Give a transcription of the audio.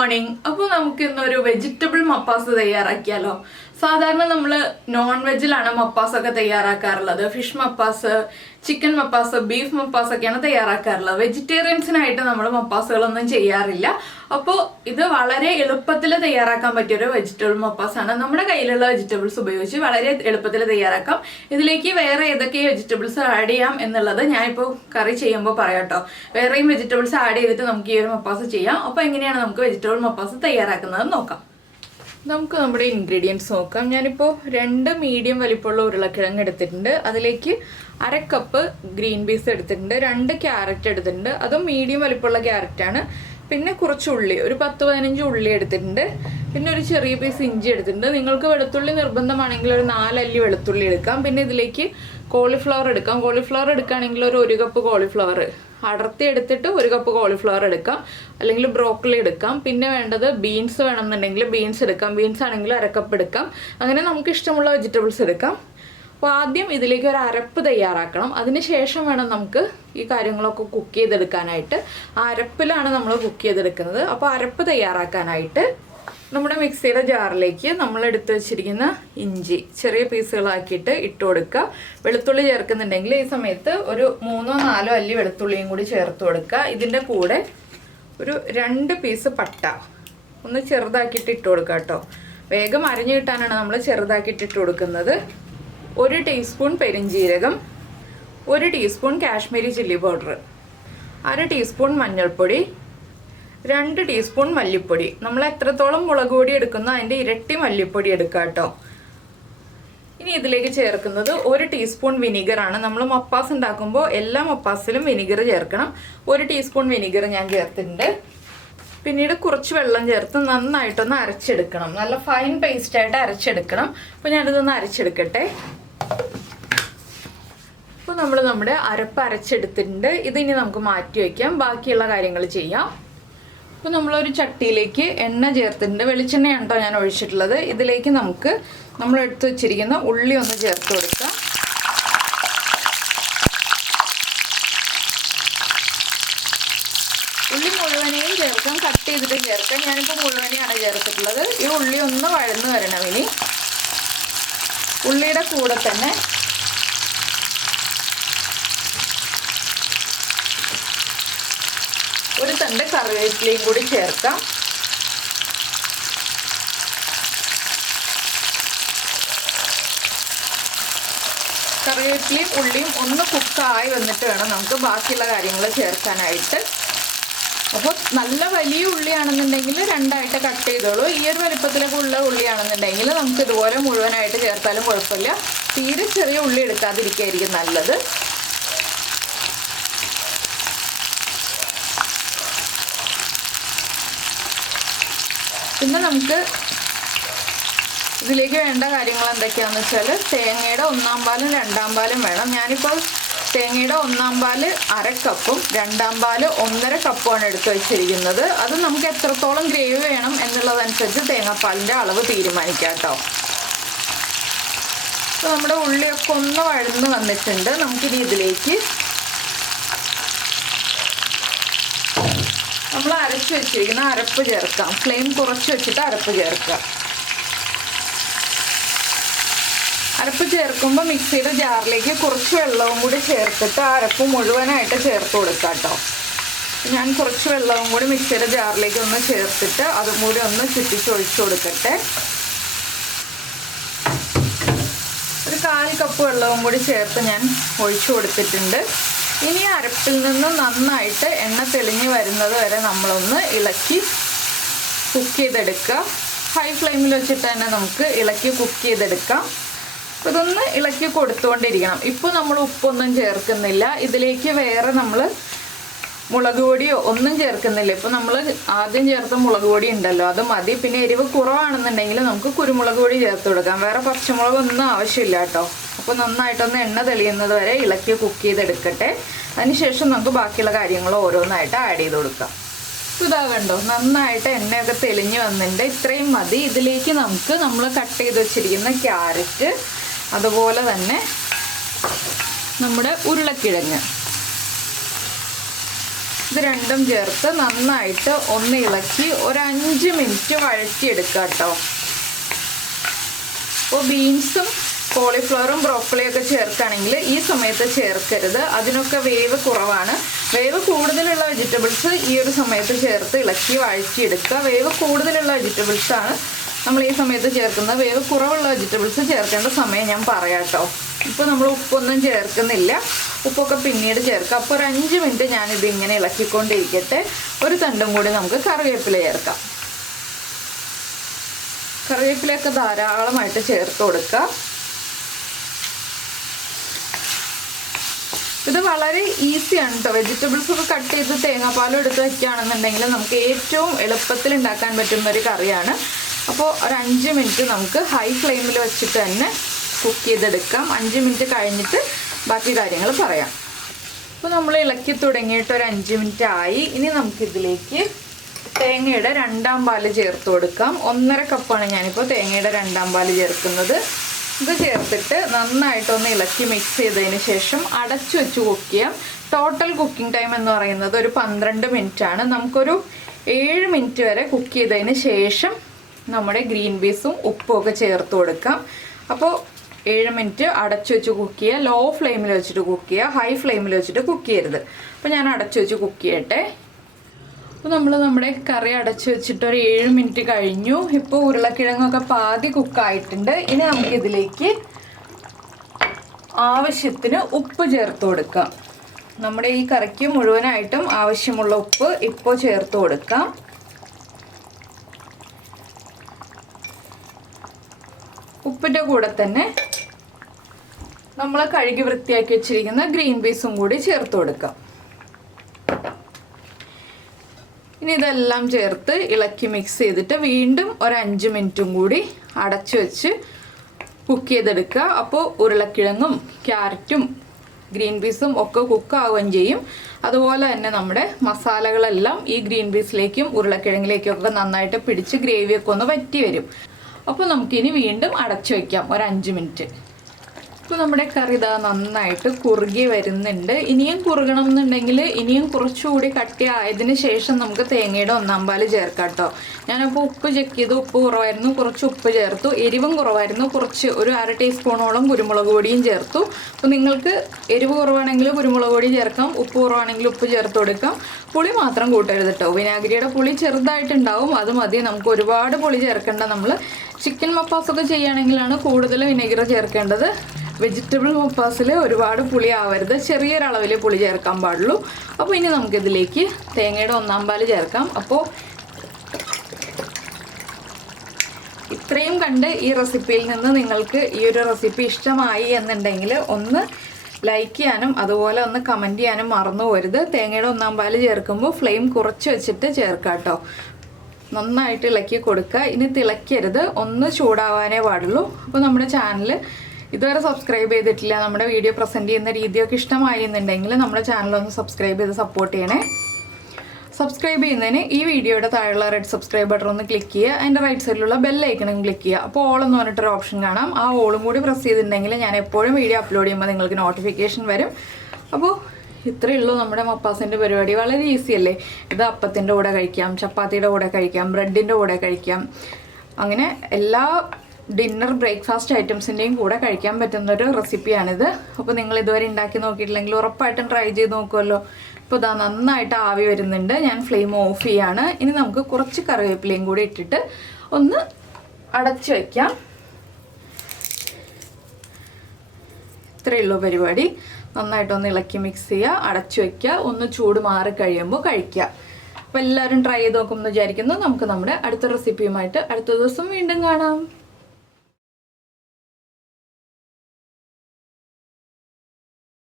morning. അപ്പോൾ നമുക്ക് ഇന്നൊരു വെജിറ്റബിൾ മപ്പാസ് തയ്യാറാക്കിയാലോ. സാധാരണ നമ്മൾ നോൺ വെജിലാണ് മപ്പാസ് ഒക്കെ തയ്യാറാക്കാറുള്ളത്. ഫിഷ് മപ്പാസ്, ചിക്കൻ മപ്പാസ്, ബീഫ് മപ്പാസ് ഒക്കെയാണ് തയ്യാറാക്കാറുള്ളത്. വെജിറ്റേറിയൻസിനായിട്ട് നമ്മൾ മപ്പാസുകളൊന്നും ചെയ്യാറില്ല. അപ്പോൾ ഇത് വളരെ എളുപ്പത്തിൽ തയ്യാറാക്കാൻ പറ്റിയൊരു വെജിറ്റബിൾ മപ്പാസാണ്. നമ്മുടെ കയ്യിലുള്ള വെജിറ്റബിൾസ് ഉപയോഗിച്ച് വളരെ എളുപ്പത്തിൽ തയ്യാറാക്കാം. ഇതിലേക്ക് വേറെ ഏതൊക്കെ വെജിറ്റബിൾസ് ആഡ് ചെയ്യാം എന്നുള്ളത് ഞാനിപ്പോൾ കറി ചെയ്യുമ്പോൾ പറയാം കേട്ടോ. വേറെയും വെജിറ്റബിൾസ് ആഡ് ചെയ്തിട്ട് നമുക്ക് ഈ ഒരു മപ്പാസ് ചെയ്യാം. അപ്പോൾ എങ്ങനെയാണ് നമുക്ക് വെജിറ്റബിൾ മപ്പാസ് തയ്യാറാക്കുന്നത് നോക്കാം. നമുക്ക് നമ്മുടെ ഇൻഗ്രീഡിയൻസ് നോക്കാം. ഞാനിപ്പോൾ 2 മീഡിയം വലിപ്പമുള്ള ഉരുളക്കിഴങ്ങ് എടുത്തിട്ടുണ്ട്. അതിലേക്ക് 1/2 കപ്പ് ഗ്രീൻ പീസ് എടുത്തിട്ടുണ്ട്. 2 ക്യാരറ്റ് എടുത്തിട്ടുണ്ട്. അതും മീഡിയം വലിപ്പമുള്ള ക്യാരറ്റാണ്. പിന്നെ കുറച്ച് ഉള്ളി, ഒരു 10-15 ഉള്ളി എടുത്തിട്ടുണ്ട്. പിന്നെ ഒരു ചെറിയ പീസ് ഇഞ്ചി എടുത്തിട്ടുണ്ട്. നിങ്ങൾക്ക് വെളുത്തുള്ളി നിർബന്ധമാണെങ്കിൽ ഒരു 4 അല്ലി വെളുത്തുള്ളി എടുക്കാം. പിന്നെ ഇതിലേക്ക് കോളിഫ്ലവർ എടുക്കാം. കോളിഫ്ലവർ എടുക്കുകയാണെങ്കിൽ ഒരു 1 കപ്പ് കോളിഫ്ലവർ അടർത്തി എടുത്തിട്ട് 1 കപ്പ് കോളിഫ്ലവർ എടുക്കാം, അല്ലെങ്കിൽ ബ്രോക്കലി എടുക്കാം. പിന്നെ വേണ്ടത് ബീൻസ് വേണമെന്നുണ്ടെങ്കിൽ ബീൻസ് എടുക്കാം. ബീൻസ് ആണെങ്കിൽ 1/2 കപ്പ് എടുക്കാം. അങ്ങനെ നമുക്ക് ഇഷ്ടമുള്ള വെജിറ്റബിൾസ് എടുക്കാം. അപ്പോൾ ആദ്യം ഇതിലേക്ക് ഒരു അരപ്പ് തയ്യാറാക്കണം. അതിന് ശേഷം വേണം നമുക്ക് ഈ കാര്യങ്ങളൊക്കെ കുക്ക് ചെയ്തെടുക്കാനായിട്ട്. ആ അരപ്പിലാണ് നമ്മൾ കുക്ക് ചെയ്തെടുക്കുന്നത്. അപ്പോൾ അരപ്പ് തയ്യാറാക്കാനായിട്ട് നമ്മുടെ മിക്സിയുടെ ജാറിലേക്ക് നമ്മൾ എടുത്തു വെച്ചിരിക്കുന്ന ഇഞ്ചി ചെറിയ പീസുകളാക്കിയിട്ട് ഇട്ട് കൊടുക്കുക. വെളുത്തുള്ളി ചേർക്കുന്നുണ്ടെങ്കിൽ ഈ സമയത്ത് ഒരു 3-4 അല്ലി വെളുത്തുള്ളിയും കൂടി ചേർത്ത് കൊടുക്കുക. ഇതിൻ്റെ കൂടെ ഒരു 2 പീസ് പട്ട ഒന്ന് ചെറുതാക്കിയിട്ട് ഇട്ട് കൊടുക്കുക കേട്ടോ. വേഗം അരിഞ്ഞു കിട്ടാനാണ് നമ്മൾ ചെറുതാക്കിയിട്ട് ഇട്ട് കൊടുക്കുന്നത്. 1 ടീസ്പൂൺ പെരിഞ്ജീരകം, 1 teaspoon Kashmiri chilli powder, 1/2 teaspoon മഞ്ഞൾപ്പൊടി, 2 ടീസ്പൂൺ മല്ലിപ്പൊടി. നമ്മൾ എത്രത്തോളം മുളക് പൊടി എടുക്കുന്നോ അതിൻ്റെ ഇരട്ടി മല്ലിപ്പൊടി എടുക്കുക കേട്ടോ. ഇനി ഇതിലേക്ക് ചേർക്കുന്നത് 1 ടീസ്പൂൺ വിനീഗറാണ്. നമ്മൾ മപ്പാസ് ഉണ്ടാക്കുമ്പോൾ എല്ലാ മപ്പാസിലും വിനീഗർ ചേർക്കണം. 1 ടീസ്പൂൺ വിനീഗർ ഞാൻ ചേർത്തിട്ടുണ്ട്. പിന്നീട് കുറച്ച് വെള്ളം ചേർത്ത് നന്നായിട്ടൊന്ന് അരച്ചെടുക്കണം. നല്ല ഫൈൻ പേസ്റ്റായിട്ട് അരച്ചെടുക്കണം. അപ്പോൾ ഞാനിതൊന്ന് അരച്ചെടുക്കട്ടെ. അപ്പോൾ നമ്മൾ നമ്മുടെ അരപ്പ് അരച്ചെടുത്തിട്ടുണ്ട്. ഇതിനി നമുക്ക് മാറ്റി വയ്ക്കാം. ബാക്കിയുള്ള കാര്യങ്ങൾ ചെയ്യാം. അപ്പോൾ നമ്മളൊരു ചട്ടിയിലേക്ക് എണ്ണ ചേർത്തിട്ടുണ്ട്. വെളിച്ചെണ്ണയാണ് കേട്ടോ ഞാൻ ഒഴിച്ചിട്ടുള്ളത്. ഇതിലേക്ക് നമുക്ക് നമ്മൾ എടുത്ത് വെച്ചിരിക്കുന്ന ഉള്ളി ഒന്ന് ചേർത്ത് കൊടുക്കാം. ഉള്ളി മുഴുവനെയും ചേർക്കാം, കട്ട് ചെയ്തിട്ട് ചേർക്കാം. ഞാനിപ്പോൾ മുഴുവനെയാണ് ചേർത്തിട്ടുള്ളത്. ഈ ഉള്ളി ഒന്ന് വഴന്ന് വരണം. ഇനി ഉള്ളിയുടെ കൂടെ തന്നെ ഒരു തണ്ട് കറിവേപ്പിലയും കൂടി ചേർക്കാം. കറിവേപ്പിലയും ഉള്ളിയും ഒന്ന് കുക്കായി വന്നിട്ട് വേണം നമുക്ക് ബാക്കിയുള്ള കാര്യങ്ങൾ ചേർക്കാനായിട്ട്. അപ്പോൾ നല്ല വലിയ ഉള്ളിയാണെന്നുണ്ടെങ്കിൽ 2ആയിട്ട് കട്ട് ചെയ്തോളൂ. ഈ ഒരു വലിപ്പത്തിലൊക്കെ ഉള്ള ഉള്ളിയാണെന്നുണ്ടെങ്കിൽ നമുക്ക് ഇതുപോലെ മുഴുവനായിട്ട് ചേർത്താലും കുഴപ്പമില്ല. തീരെ ചെറിയ ഉള്ളി എടുക്കാതിരിക്കുകയായിരിക്കും നല്ലത്. പിന്നെ നമുക്ക് ഇതിലേക്ക് വേണ്ട കാര്യങ്ങൾ എന്തൊക്കെയാണെന്ന് വെച്ചാൽ തേങ്ങയുടെ 1/4 പാലും 2/2 പാലും വേണം. ഞാനിപ്പോൾ തേങ്ങയുടെ 1/4 പാല് 1/2 കപ്പും 2/2 പാല് 1/2 കപ്പുമാണ് എടുത്ത് വെച്ചിരിക്കുന്നത്. അത് നമുക്ക് എത്രത്തോളം ഗ്രേവി വേണം എന്നുള്ളതനുസരിച്ച് തേങ്ങാപ്പാലിൻ്റെ അളവ് തീരുമാനിക്കാം കേട്ടോ. അപ്പോൾ നമ്മുടെ ഉള്ളിയൊക്കെ ഒന്ന് വഴന്ന് വന്നിട്ടുണ്ട്. നമുക്കിനി ഇതിലേക്ക് നമ്മൾ അരച്ച് വെച്ചിരിക്കുന്ന അരപ്പ് ചേർക്കാം. ഫ്ലെയിം കുറച്ച് വെച്ചിട്ട് അരപ്പ് ചേർക്കുക. അരപ്പ് ചേർക്കുമ്പോൾ മിക്സിയുടെ ജാറിലേക്ക് കുറച്ച് വെള്ളവും കൂടി ചേർത്തിട്ട് അരപ്പ് മുഴുവനായിട്ട് ചേർത്ത് കൊടുക്കാം കേട്ടോ. ഞാൻ കുറച്ച് വെള്ളവും കൂടി മിക്സിയുടെ ജാറിലേക്ക് ഒന്ന് ചേർത്തിട്ട് അതും കൂടി ഒന്ന് ചുറ്റിച്ചൊഴിച്ച് കൊടുക്കട്ടെ. ഒരു 1/4 കപ്പ് വെള്ളവും കൂടി ചേർത്ത് ഞാൻ ഒഴിച്ചു കൊടുത്തിട്ടുണ്ട്. ഇനി അരപ്പിൽ നിന്ന് നന്നായിട്ട് എണ്ണ തെളിഞ്ഞ് വരുന്നത് വരെ നമ്മളൊന്ന് ഇളക്കി കുക്ക് ചെയ്തെടുക്കുക. ഹൈ ഫ്ലെയിമിൽ വെച്ചിട്ട് തന്നെ നമുക്ക് ഇളക്കി കുക്ക് ചെയ്തെടുക്കാം. അപ്പോൾ ഇതൊന്ന് ഇളക്കി കൊടുത്തുകൊണ്ടിരിക്കണം. ഇപ്പോൾ നമ്മൾ ഉപ്പൊന്നും ചേർക്കുന്നില്ല. ഇതിലേക്ക് വേറെ നമ്മൾ മുളക് പൊടിയോ ഒന്നും ചേർക്കുന്നില്ല. ഇപ്പോൾ നമ്മൾ ആദ്യം ചേർത്ത മുളക് പൊടി ഉണ്ടല്ലോ, അത് മതി. പിന്നെ എരിവ് കുറവാണെന്നുണ്ടെങ്കിൽ നമുക്ക് കുരുമുളക് പൊടി ചേർത്ത് കൊടുക്കാം. വേറെ പച്ചമുളകൊന്നും ആവശ്യമില്ല കേട്ടോ. അപ്പോൾ നന്നായിട്ടൊന്ന് എണ്ണ തെളിയുന്നത് വരെ ഇളക്കി കുക്ക് ചെയ്തെടുക്കട്ടെ. അതിനുശേഷം നമുക്ക് ബാക്കിയുള്ള കാര്യങ്ങൾ ഓരോന്നായിട്ട് ആഡ് ചെയ്ത് കൊടുക്കാം. ഇതാ കണ്ടോ, നന്നായിട്ട് എണ്ണയൊക്കെ തെളിഞ്ഞ് വന്നിട്ടുണ്ട്. ഇത്രയും മതി. ഇതിലേക്ക് നമുക്ക് നമ്മൾ കട്ട് ചെയ്ത് വെച്ചിരിക്കുന്ന ക്യാരറ്റ്, അതുപോലെ തന്നെ നമ്മുടെ ഉരുളക്കിഴങ്ങ് ഇത് രണ്ടും ചേർത്ത് നന്നായിട്ട് ഒന്ന് ഇളക്കി ഒരു 5 മിനിറ്റ് വഴറ്റിയെടുക്കുക കേട്ടോ. അപ്പോൾ ബീൻസും കോളിഫ്ലവറും ബ്രോക്കോളിയൊക്കെ ചേർക്കുകയാണെങ്കിൽ ഈ സമയത്ത് ചേർക്കരുത്, അതിനൊക്കെ വേവ് കുറവാണ്. വേവ് കൂടുതലുള്ള വെജിറ്റബിൾസ് ഈ ഒരു സമയത്ത് ചേർത്ത് ഇളക്കി വഴറ്റിയെടുക്കുക. വേവ് കൂടുതലുള്ള വെജിറ്റബിൾസാണ് നമ്മൾ ഈ സമയത്ത് ചേർക്കുന്നത്. വേവ് കുറവുള്ള വെജിറ്റബിൾസ് ചേർക്കേണ്ട സമയം ഞാൻ പറയാം കേട്ടോ. ഇപ്പോൾ നമ്മൾ ഉപ്പൊന്നും ചേർക്കുന്നില്ല, ഉപ്പൊക്കെ പിന്നീട് ചേർക്കാം. അപ്പോൾ ഒരു 5 മിനിറ്റ് ഞാനിത് ഇങ്ങനെ ഇളക്കിക്കൊണ്ടിരിക്കട്ടെ. ഒരു തണ്ടും കൂടി നമുക്ക് കറിവേപ്പില ചേർക്കാം. കറിവേപ്പിലയൊക്കെ ധാരാളമായിട്ട് ചേർത്ത് കൊടുക്കുക. ഇത് വളരെ ഈസിയാണ് കേട്ടോ. വെജിറ്റബിൾസ് ഒക്കെ കട്ട് ചെയ്ത് തേങ്ങാപ്പാലും എടുത്ത് വയ്ക്കുകയാണെന്നുണ്ടെങ്കിൽ നമുക്ക് ഏറ്റവും എളുപ്പത്തിൽ ഉണ്ടാക്കാൻ പറ്റുന്ന ഒരു കറിയാണ്. അപ്പോൾ ഒരു 5 മിനിറ്റ് നമുക്ക് ഹൈ ഫ്ലെയിമിൽ വെച്ചിട്ട് തന്നെ കുക്ക് ചെയ്തെടുക്കാം. 5 മിനിറ്റ് കഴിഞ്ഞിട്ട് ബാക്കി കാര്യങ്ങൾ പറയാം. അപ്പോൾ നമ്മൾ ഇളക്കി തുടങ്ങിയിട്ട് ഒരു 5 മിനിറ്റ് ആയി. ഇനി നമുക്കിതിലേക്ക് തേങ്ങയുടെ 2ാം പാല് ചേർത്ത് കൊടുക്കാം. 1.5 കപ്പാണ് ഞാനിപ്പോൾ തേങ്ങയുടെ 2ാം പാല് ചേർക്കുന്നത്. ഇത് ചേർത്തിട്ട് നന്നായിട്ടൊന്ന് ഇളക്കി മിക്സ് ചെയ്തതിന് ശേഷം അടച്ചു വെച്ച് കുക്ക് ചെയ്യാം. ടോട്ടൽ കുക്കിംഗ് ടൈം എന്ന് പറയുന്നത് ഒരു 12 മിനിറ്റ് ആണ്. നമുക്കൊരു 7 മിനിറ്റ് വരെ കുക്ക് ചെയ്തതിന് ശേഷം നമ്മുടെ ഗ്രീൻ പീസും ഉപ്പും ഒക്കെ ചേർത്ത് കൊടുക്കാം. അപ്പോൾ 7 മിനിറ്റ് അടച്ചു വെച്ച് കുക്ക് ചെയ്യുക. ലോ ഫ്ലെയിമിൽ വെച്ചിട്ട് കുക്ക് ചെയ്യുക, ഹൈ ഫ്ലെയിമിൽ വെച്ചിട്ട് കുക്ക് ചെയ്യരുത്. അപ്പോൾ ഞാൻ അടച്ചു വെച്ച് കുക്ക് ചെയ്യട്ടെ. അപ്പോൾ നമ്മൾ നമ്മുടെ കറി അടച്ചു വെച്ചിട്ട് ഒരു 7 മിനിറ്റ് കഴിഞ്ഞു. ഇപ്പോൾ ഉരുളക്കിഴങ്ങൊക്കെ പാതി കുക്കായിട്ടുണ്ട്. ഇനി നമുക്കിതിലേക്ക് ആവശ്യത്തിന് ഉപ്പ് ചേർത്ത് കൊടുക്കാം. നമ്മുടെ ഈ കറിക്ക് മുഴുവനായിട്ടും ആവശ്യമുള്ള ഉപ്പ് ഇപ്പോൾ ചേർത്ത് കൊടുക്കാം. ഉപ്പിൻ്റെ കൂടെ തന്നെ നമ്മൾ കഴുകി വൃത്തിയാക്കി വെച്ചിരിക്കുന്ന ഗ്രീൻ പീസും കൂടി ചേർത്ത് കൊടുക്കാം. ഇനി ഇതെല്ലാം ചേർത്ത് ഇളക്കി മിക്സ് ചെയ്തിട്ട് വീണ്ടും ഒരു 5 മിനിറ്റും കൂടി അടച്ചു വെച്ച് കുക്ക് ചെയ്തെടുക്കുക. അപ്പോൾ ഉരുളക്കിഴങ്ങും ക്യാരറ്റും ഗ്രീൻ പീസും ഒക്കെ കുക്കാവുകയും ചെയ്യും. അതുപോലെ തന്നെ നമ്മുടെ മസാലകളെല്ലാം ഈ ഗ്രീൻ പീസിലേക്കും ഉരുളക്കിഴങ്ങിലേക്കും ഒക്കെ നന്നായിട്ട് പിടിച്ച് ഗ്രേവിയൊക്കെ ഒന്ന് വറ്റി വരും. അപ്പോൾ നമുക്കിനി വീണ്ടും അടച്ചു വയ്ക്കാം ഒരു 5 മിനിറ്റ്. ഇപ്പോൾ നമ്മുടെ കറി ഇതാ നന്നായിട്ട് കുറുകി വരുന്നുണ്ട്. ഇനിയും കുറുകണം എന്നുണ്ടെങ്കിൽ ഇനിയും കുറച്ചുകൂടി കട്ടിയായതിന് ശേഷം നമുക്ക് തേങ്ങയുടെ 1ാം പാല് ചേർക്കാം കേട്ടോ. ഞാനപ്പോൾ ഉപ്പ് ചെക്ക് ചെയ്തു, ഉപ്പ് കുറവായിരുന്നു, കുറച്ച് ഉപ്പ് ചേർത്തു. എരിവും കുറവായിരുന്നു, കുറച്ച് ഒരു 1/2 ടീസ്പൂണോളം കുരുമുളക് പൊടിയും ചേർത്തു. അപ്പോൾ നിങ്ങൾക്ക് എരിവ് കുറവാണെങ്കിൽ കുരുമുളക് പൊടി ചേർക്കാം, ഉപ്പ് കുറവാണെങ്കിൽ ഉപ്പ് ചേർത്ത് കൊടുക്കാം. പുളി മാത്രം കൂട്ടരുത് കേട്ടോ. വിനാഗിരിയുടെ പുളി ചെറുതായിട്ടുണ്ടാവും, അത് മതി. നമുക്ക് ഒരുപാട് പുളി ചേർക്കേണ്ട. നമ്മൾ ചിക്കൻ മപ്പാസൊക്കെ ചെയ്യുകയാണെങ്കിലാണ് കൂടുതൽ വിനെഗർ ചേർക്കേണ്ടത്. വെജിറ്റബിൾ മപ്പാസിൽ ഒരുപാട് പുളി ആവരുത്, ചെറിയൊരളവിൽ പുളി ചേർക്കാൻ പാടുള്ളൂ. അപ്പോൾ ഇനി നമുക്കിതിലേക്ക് തേങ്ങയുടെ 1ാം പാല് ചേർക്കാം. അപ്പോൾ ഇത്രയും കണ്ട് ഈ റെസിപ്പിയിൽ നിന്ന് നിങ്ങൾക്ക് ഈ ഒരു റെസിപ്പി ഇഷ്ടമായി എന്നുണ്ടെങ്കിൽ ഒന്ന് ലൈക്ക് ചെയ്യാനും അതുപോലെ ഒന്ന് കമൻറ്റ് ചെയ്യാനും മറന്നു പോരുത്. തേങ്ങയുടെ 1ാം പാല് ചേർക്കുമ്പോൾ ഫ്ലെയിം കുറച്ച് വെച്ചിട്ട് ചേർക്കാം കേട്ടോ. നന്നായിട്ട് ഇളക്കി കൊടുക്കുക. ഇനി തിളക്കരുത്, ഒന്ന് ചൂടാവാനേ പാടുള്ളൂ. അപ്പോൾ നമ്മുടെ ചാനൽ ഇതുവരെ സബ്സ്ക്രൈബ് ചെയ്തിട്ടില്ല, നമ്മുടെ വീഡിയോ പ്രസൻറ്റ് ചെയ്യുന്ന രീതിയൊക്കെ ഇഷ്ടമായി എന്നുണ്ടെങ്കിൽ നമ്മുടെ ചാനലൊന്ന് സബ്സ്ക്രൈബ് ചെയ്ത് സപ്പോർട്ട് ചെയ്യണേ. സബ്സ്ക്രൈബ് ചെയ്യുന്നതിന് ഈ വീഡിയോയുടെ താഴെയുള്ള റെഡ് സബ്സ്ക്രൈബ് ബട്ടൺ ഒന്ന് ക്ലിക്ക് ചെയ്യുക. അതിൻ്റെ റൈറ്റ് സൈഡിലുള്ള ബെൽ ഐക്കണും ക്ലിക്ക് ചെയ്യുക. അപ്പോൾ ഓൾ എന്ന് പറഞ്ഞിട്ടൊരു ഓപ്ഷൻ കാണാം. ആ ഓളും കൂടി പ്രസ് ചെയ്തിട്ടുണ്ടെങ്കിൽ ഞാൻ എപ്പോഴും വീഡിയോ അപ്ലോഡ് ചെയ്യുമ്പോൾ നിങ്ങൾക്ക് നോട്ടിഫിക്കേഷൻ വരും. അപ്പോൾ ഇത്രയേ ഉള്ളൂ നമ്മുടെ മപ്പാസിൻ്റെ പരിപാടി. വളരെ ഈസി അല്ലേ. ഇത് അപ്പത്തിൻ്റെ കൂടെ കഴിക്കാം, ചപ്പാത്തിയുടെ കൂടെ കഴിക്കാം, ബ്രെഡിൻ്റെ കൂടെ കഴിക്കാം. അങ്ങനെ എല്ലാ ഡിന്നർ ബ്രേക്ക്ഫാസ്റ്റ് ഐറ്റംസിൻ്റെയും കൂടെ കഴിക്കാൻ പറ്റുന്നൊരു റെസിപ്പിയാണിത്. അപ്പോൾ നിങ്ങൾ ഇതുവരെ ഉണ്ടാക്കി നോക്കിയിട്ടില്ലെങ്കിൽ ഉറപ്പായിട്ടും ട്രൈ ചെയ്ത് നോക്കുമല്ലോ. ഇപ്പോൾ ഇതാ നന്നായിട്ട് ആവി വരുന്നുണ്ട്. ഞാൻ ഫ്ലെയിം ഓഫ് ചെയ്യാണ്. ഇനി നമുക്ക് കുറച്ച് കറിവേപ്പിലയും കൂടി ഇട്ടിട്ട് ഒന്ന് അടച്ചു വയ്ക്കാം. ഇത്രയേ ഉള്ളൂ പരിപാടി. നന്നായിട്ടൊന്ന് ഇളക്കി മിക്സ് ചെയ്യുക, അടച്ചു വയ്ക്കുക, ഒന്ന് ചൂട് മാറി കഴിയുമ്പോൾ കഴിക്കുക. അപ്പോൾ എല്ലാവരും ട്രൈ ചെയ്ത് നോക്കുമെന്ന് വിചാരിക്കുന്നു. നമുക്ക് നമ്മുടെ അടുത്ത റെസിപ്പിയുമായിട്ട് അടുത്ത ദിവസം വീണ്ടും കാണാം.